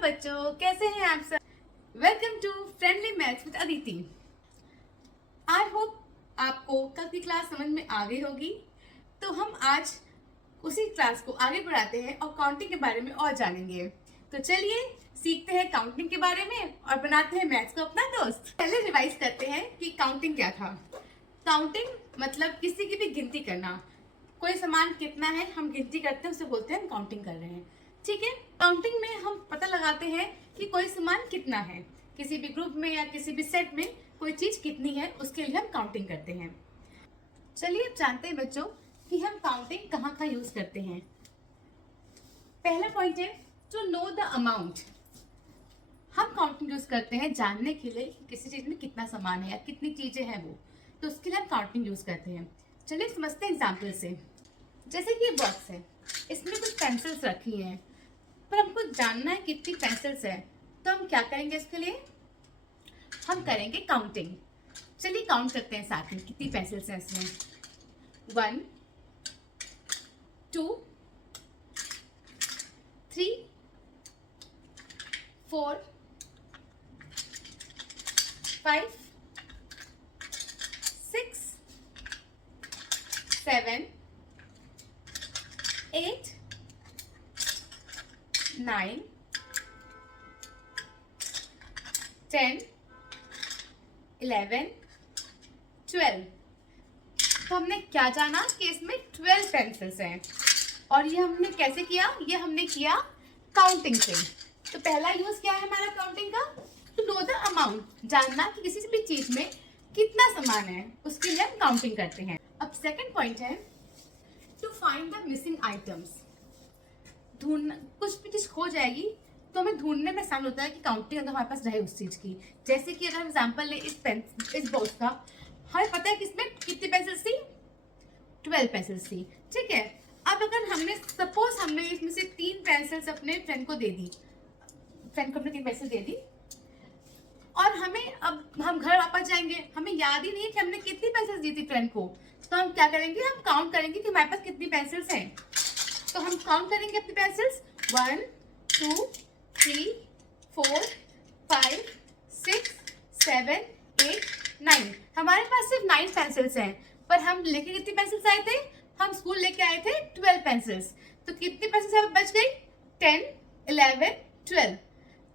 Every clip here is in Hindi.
बच्चों, कैसे हैं आप सब। Welcome to friendly maths with Aditi. I hope आपको कल की क्लास समझ में आ गई होगी। तो हम आज उसी क्लास को आगे बढ़ाते हैं और काउंटिंग के बारे में और जानेंगे। तो चलिए सीखते हैं काउंटिंग के बारे में और बनाते हैं मैथ्स को अपना दोस्त। पहले रिवाइज करते हैं कि काउंटिंग क्या था। काउंटिंग मतलब किसी की भी गिनती करना। कोई सामान कितना है हम गिनती करते हैं, उसे बोलते हैं हम काउंटिंग कर रहे हैं। ठीक है, काउंटिंग में हम पता लगाते हैं कि कोई सामान कितना है, किसी भी ग्रुप में या किसी भी सेट में कोई चीज कितनी है, उसके लिए हम काउंटिंग करते हैं। चलिए अब जानते हैं बच्चों कि हम काउंटिंग कहाँ कहाँ यूज करते हैं। पहला पॉइंट है टू नो द अमाउंट। हम काउंटिंग यूज करते हैं जानने के लिए कि किसी चीज में कितना सामान है या कितनी चीजें हैं वो, तो उसके लिए हम काउंटिंग यूज करते हैं। चलिए समझते हैं एग्जाम्पल से। जैसे कि ये बॉक्स है, इसमें कुछ पेंसिल्स रखी हैं, पर हमको जानना है कितनी पेंसिल्स है, तो हम क्या करेंगे इसके लिए, हम करेंगे काउंटिंग। चलिए काउंट करते हैं साथ में कितनी पेंसिल्स हैं इसमें। 1 2 3 4 5 6 7 8 9 10 11 12। तो हमने क्या जाना कि इसमें 12 पेंसिल्स हैं, और ये हमने कैसे किया, ये हमने किया काउंटिंग से। तो पहला यूज क्या है हमारा काउंटिंग का, टू नो द अमाउंट, जानना कि किसी भी चीज में कितना सामान है, उसके लिए हम काउंटिंग करते हैं। अब सेकंड पॉइंट है to find the missing items. ढूंढना, कुछ भी चीज खो जाएगी तो हमें ढूंढने में आसान होता है कि काउंटिंग अगर हमारे पास रहे उस चीज की। जैसे कि अगर एग्जांपल ले इस बॉक्स का, हमें पता है कि इसमें कितनी पेंसिल्स थी, 12 पेंसिल्स थी। ठीक है, अब अगर हमने सपोज हमने इसमें से 3 पेंसिल्स अपने फ्रेंड को दे दी, फ्रेंड को अपने 3 पेंसिल दे दी, और हमें अब हम घर वापस जाएंगे, हमें याद ही नहीं है कि हमने कितनी पेंसिल्स दी थी फ्रेंड को। तो हम क्या करेंगे, हम काउंट करेंगे कि हमारे पास कितनी पेंसिल्स हैं। तो हम काउंट करेंगे अपनी पेंसिल्स 1 2 3 4 5 6 7 8 9। हमारे पास सिर्फ 9 पेंसिल्स हैं, पर हम लेके कितनी पेंसिल्स आए थे, हम स्कूल लेके आए थे 12 पेंसिल्स। तो कितनी पेंसिल्स बच गई, 10 11 12।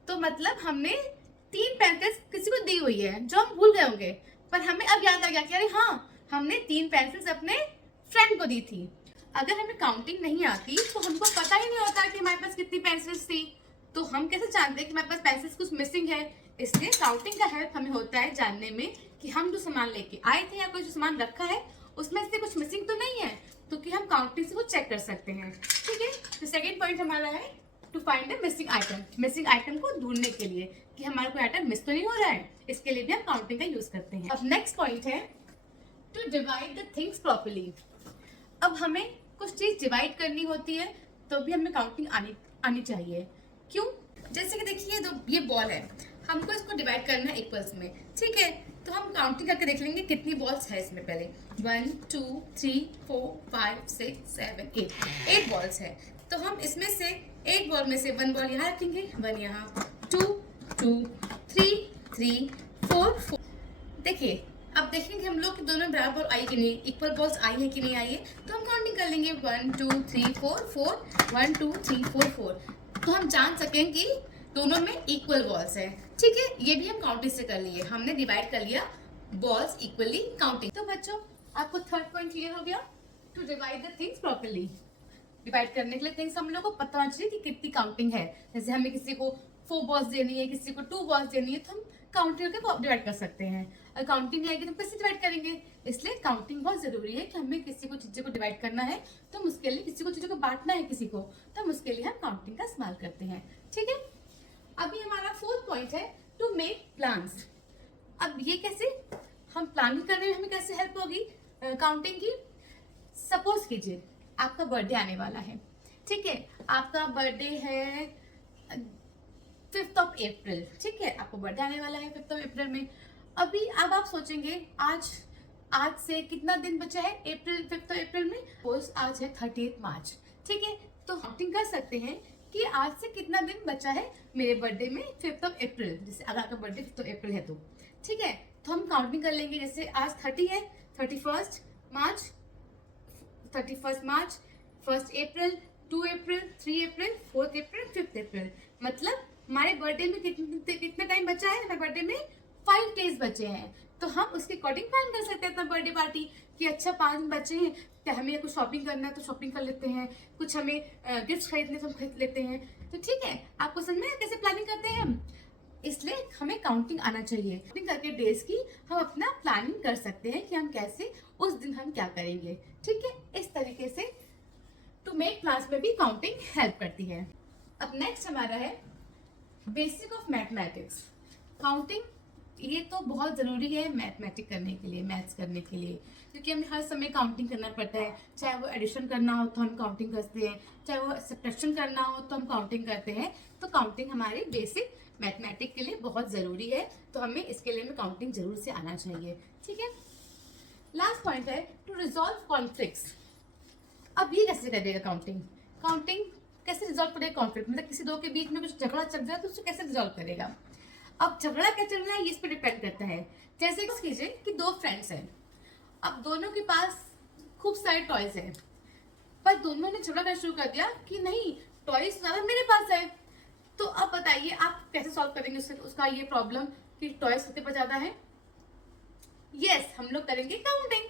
तो मतलब हमने 3 पेंसिल्स किसी को दी हुई है जो हम भूल गए होंगे, पर हमें अब याद आ गया कि अरे हाँ, हमने 3 पेंसिल्स अपने फ्रेंड को दी थी। अगर हमें काउंटिंग नहीं आती तो हमको पता ही नहीं होता कि हमारे पास कितनी पेंसिल्स थी, तो हम कैसे जानते हैं कि हमारे पास पेंसिल्स कुछ मिसिंग है। इसलिए काउंटिंग का हेल्प हमें होता है जानने में कि हम जो सामान लेके आए थे या कोई जो सामान रखा है उसमें से कुछ मिसिंग तो नहीं है, तो कि हम काउंटिंग से वो चेक कर सकते हैं। ठीक है, तो सेकेंड पॉइंट हमारा है to find a missing item. Missing item को ढूंढने के लिए कि हमारा कोई आइटम मिस तो नहीं हो रहा है, इसके लिए भी हम काउंटिंग का यूज करते हैं। अब नेक्स्ट पॉइंट है to divide the things properly. अब हमें कुछ चीज डिवाइड करनी होती है तो भी हमें काउंटिंग आनी चाहिए। क्यों, जैसे कि देखिए ये बॉल है, हमको इसको डिवाइड करना है इक्वल्स में। ठीक है, तो हम काउंटिंग करके देख लेंगे कितनी बॉल्स है इसमें। पहले 1 2 3 4 5 6 7 8 बॉल्स है। तो हम इसमें से एक बॉल में से 1 बॉल यहाँ रखेंगे, 1 यहाँ, 2 2 3 3 4 4। देखिए अब देखेंगे हम लोग कि दोनों बराबर बॉल आई कि नहीं, इक्वल बॉल्स आई है कि नहीं आई है, तो हम काउंटिंग कर लेंगे 1 2 3 4 4 1 2 3 4 4। तो हम जान सकें कि दोनों में इक्वल बॉल्स है। ठीक है, ये भी हम काउंटिंग से कर लिए, हमने डिवाइड कर लिया बॉल्स इक्वली काउंटिंग। तो बच्चों आपको थर्ड पॉइंट क्लियर हो गया, to divide the things properly. Divide करने के लिए थिंग्स हम लोग को पता होना चाहिए कि कितनी काउंटिंग है। जैसे हमें किसी को 4 बॉल्स देनी है, किसी को 2 बॉल्स देनी है, तो हम काउंटिंग करके डिवाइड कर सकते हैं। और काउंटिंग नहीं आएगी तो कैसे डिवाइड करेंगे। इसलिए काउंटिंग बहुत जरूरी है कि हमें किसी को चीजों को डिवाइड करना है तो हम उसके लिए, किसी को चीजों को बांटना है किसी को, तो हम उसके लिए हम काउंटिंग का इस्तेमाल करते हैं। ठीक है, अभी हमारा फोर्थ पॉइंट है टू मेक प्लान्स। अब ये कैसे, हम प्लान करने में हमें कैसे हेल्प होगी काउंटिंग की। सपोज कीजिए आपका बर्थडे आने वाला है। ठीक है, आपका बर्थडे है 5th of April। ठीक है, आपको बर्थडे आने वाला है 5th of April में। अभी अब आप सोचेंगे आज से कितना दिन बचा है 5th of April में, आज है 30th मार्च। ठीक है, तो काउंटिंग कर सकते हैं कि आज से कितना दिन बचा है मेरे बर्थडे में, 5th ऑफ अप्रैल, जैसे अगर आपका बर्थडे 5th ऑफ अप्रैल है तो ठीक है, तो हम काउंटिंग कर लेंगे। जैसे आज 30 है, 31 मार्च, 31 मार्च, 1 अप्रैल, 2 अप्रैल, 3 अप्रैल, 4 अप्रैल, 5 अप्रैल, मतलब हमारे बर्थडे में कितना टाइम बचा है, हमारे बर्थडे में 5 डेज बचे हैं। तो हम उसके अकॉर्डिंग प्लान कर सकते हैं अपना बर्थडे पार्टी कि अच्छा 5 दिन बचे हैं, क्या हमें कुछ शॉपिंग करना है तो शॉपिंग कर लेते हैं, कुछ हमें गिफ्ट खरीदने तो हम खरीद लेते हैं। तो ठीक है, आपको समझ में कैसे प्लानिंग करते हैं हम, इसलिए हमें काउंटिंग आना चाहिए। काउंटिंग करके डेज की हम अपना प्लानिंग कर सकते हैं कि हम कैसे उस दिन हम क्या करेंगे। ठीक है, इस तरीके से टू मेक प्लान्स में भी काउंटिंग हेल्प करती है। अब नेक्स्ट हमारा है बेसिक ऑफ मैथमेटिक्स। काउंटिंग ये तो बहुत ज़रूरी है मैथमेटिक करने के लिए, मैथ्स करने के लिए, क्योंकि हमें हर समय काउंटिंग करना पड़ता है। चाहे वो एडिशन करना हो तो हम काउंटिंग करते हैं, चाहे वो सब्ट्रैक्शन करना हो तो हम काउंटिंग करते हैं। तो काउंटिंग हमारे बेसिक मैथमेटिक के लिए बहुत ज़रूरी है, तो हमें इसके लिए में काउंटिंग जरूर से आना चाहिए। ठीक है, लास्ट पॉइंट है टू रिजॉल्व कॉन्फ्लिक्ट्स। अब ये कैसे करेगा काउंटिंग, काउंटिंग कैसे रिजॉल्व करेगा कॉन्फ्लिक्ट, मतलब किसी दो के बीच में कुछ झगड़ा चल जाए तो उसको कैसे रिजॉल्व करेगा। अब झगड़ा क्या चल रहा है ये इस पर डिपेंड करता है। जैसे कीजिए कि 2 फ्रेंड्स हैं, अब दोनों के पास खूब सारे टॉयज हैं, पर दोनों ने झगड़ा करना शुरू कर दिया कि नहीं टॉयज ज़्यादा मेरे पास है। तो अब बताइए आप कैसे सॉल्व करेंगे उसका ये प्रॉब्लम कि टॉयज कितने पर ज़्यादा है। यस, हम लोग करेंगे काउंटिंग,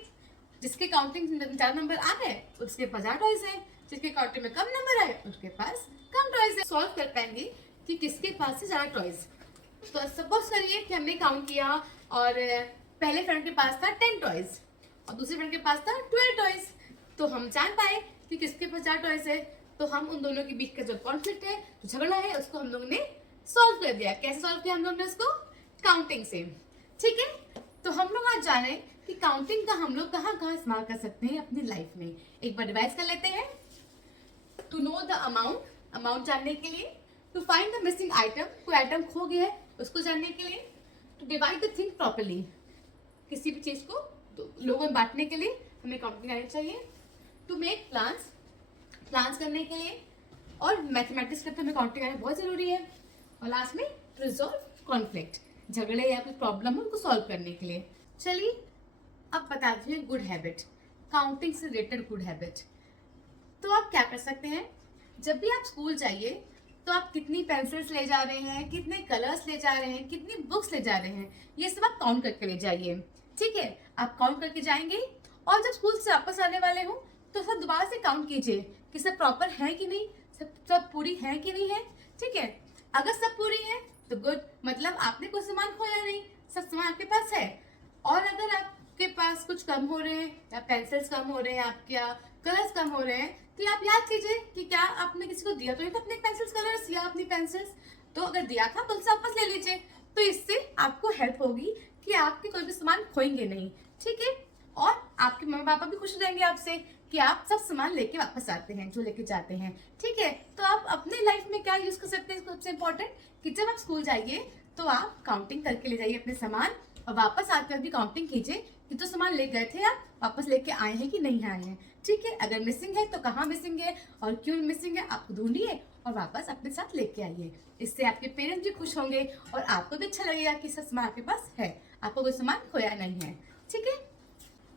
जिसके काउंटिंग ज़्यादा नंबर आ गए उसके पास ज़्यादा टॉयज है, जिसके काउंटिंग में कम नंबर आए उसके पास कम टॉयज है। सॉल्व कर पाएंगे कि किसके पास से ज़्यादा टॉयज। तो सपोज करिए कि हमने काउंट किया और पहले फ्रेंड के पास था 10 टॉयज और दूसरे फ्रेंड के पास था 12 टॉयज, तो हम जान पाए कि किसके पास ज़्यादा टॉयज है। तो हम उन दोनों के बीच का जो कॉन्फ्लिक्ट है, जो झगड़ा है, उसको हम लोग ने सॉल्व कर दिया। कैसे सॉल्व किया हम लोग ने उसको, काउंटिंग से। ठीक है, तो हम लोग आज जाने कि काउंटिंग का हम लोग कहाँ कहाँ इस्तेमाल कर सकते हैं अपनी लाइफ में। एक बार रिवाइज कर लेते हैं। To know the amount, amount जानने के लिए। To find the missing item, कोई आइटम खो गया है उसको जानने के लिए। To divide the thing properly, किसी भी चीज़ को लोगों में बांटने के लिए हमें काउंटिंग आनी चाहिए। टू मेक प्लान्स, प्लान्स करने के लिए, और मैथमेटिक्स करते हमें काउंटिंग आना बहुत ज़रूरी है। और लास्ट में टू रिजॉल्व कॉन्फ्लिक्ट, झगड़े या कुछ प्रॉब्लम है उनको सॉल्व करने के लिए। चलिए अब बताते हैं गुड हैबिट, काउंटिंग से रिलेटेड गुड हैबिट। तो आप क्या कर सकते हैं, जब भी आप स्कूल जाइए तो आप कितनी पेंसिल्स ले जा रहे हैं, कितने कलर्स ले जा रहे हैं, कितनी बुक्स ले जा रहे हैं, ये सब आप काउंट करके ले जाइए। ठीक है, आप काउंट करके जाएंगे और जब स्कूल से वापस आने वाले हो तो सब दोबारा से काउंट कीजिए कि सब प्रॉपर है कि नहीं, सब पूरी है कि नहीं है। ठीक है, अगर सब पूरी है तो गुड, मतलब आपने कोई सामान खोया नहीं, सब सामान आपके पास है। और अगर आपके पास कुछ कम हो रहे हैं, या पेंसिल्स कम हो रहे हैं, आपके कलर्स कम हो रहे हैं, तो आप याद कीजिए कि क्या आपने किसी को दिया तो नहीं था अपने पेंसिल्स कलर्स या अपनी पेंसिल्स, तो अगर दिया था तो उनसे वापस ले लीजिए। तो इससे आपको हेल्प होगी कि आपके कोई भी सामान खोएंगे नहीं। ठीक है, और आपके मम्मी पापा भी खुश हो जाएंगे आपसे कि आप सब सामान लेके वापस आते हैं जो लेके जाते हैं। ठीक है, तो आप अपने लाइफ में क्या यूज कर सकते हैं, सबसे इम्पोर्टेंट कि जब आप स्कूल जाइए तो आप काउंटिंग करके ले जाइए अपने सामान, और वापस आकर भी काउंटिंग कीजिए कि जो सामान ले गए थे आप वापस लेके आए हैं कि नहीं आए हैं। ठीक है, अगर मिसिंग है तो कहाँ मिसिंग है और क्यों मिसिंग है आप ढूंढिए और वापस अपने साथ लेके आइए। इससे आपके पेरेंट्स भी खुश होंगे और आपको भी अच्छा लगेगा कि सब सामान आपके पास है, आपको कोई सामान खोया नहीं है। ठीक है,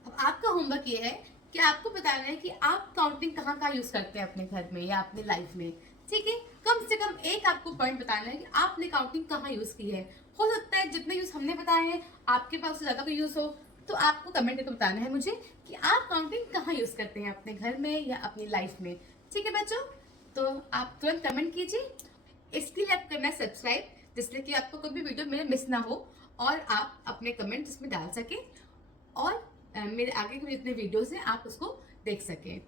अब आपका होमवर्क ये है कि आपको बताना है कि आप काउंटिंग कहाँ कहाँ यूज करते हैं अपने घर में या अपने लाइफ में। ठीक है, कम से कम एक आपको पॉइंट बताना है कि आपने काउंटिंग कहाँ यूज की है। हो सकता है जितने यूज हमने बताए हैं आपके पास उससे ज्यादा कोई यूज हो, तो आपको कमेंट करके बताना है मुझे कि आप काउंटिंग कहाँ यूज करते हैं अपने घर में या अपनी लाइफ में। ठीक है बच्चों, तो आप तुरंत कमेंट कीजिए। इसके लिए आप करना है सब्सक्राइब, जिससे कि आपको कोई भी वीडियो मेरे मिस ना हो और आप अपने कमेंट इसमें डाल सकें और मेरे आगे के जितने वीडियोस हैं आप उसको देख सकें।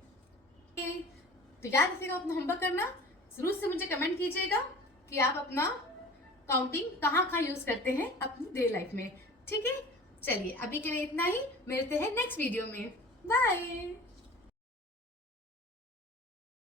तो याद रखिएगा अपना होमवर्क करना, जरूर से मुझे कमेंट कीजिएगा कि आप अपना काउंटिंग कहाँ कहाँ यूज करते हैं अपनी डेली लाइफ में। ठीक है, चलिए अभी के लिए इतना ही, मिलते हैं नेक्स्ट वीडियो में। बाय।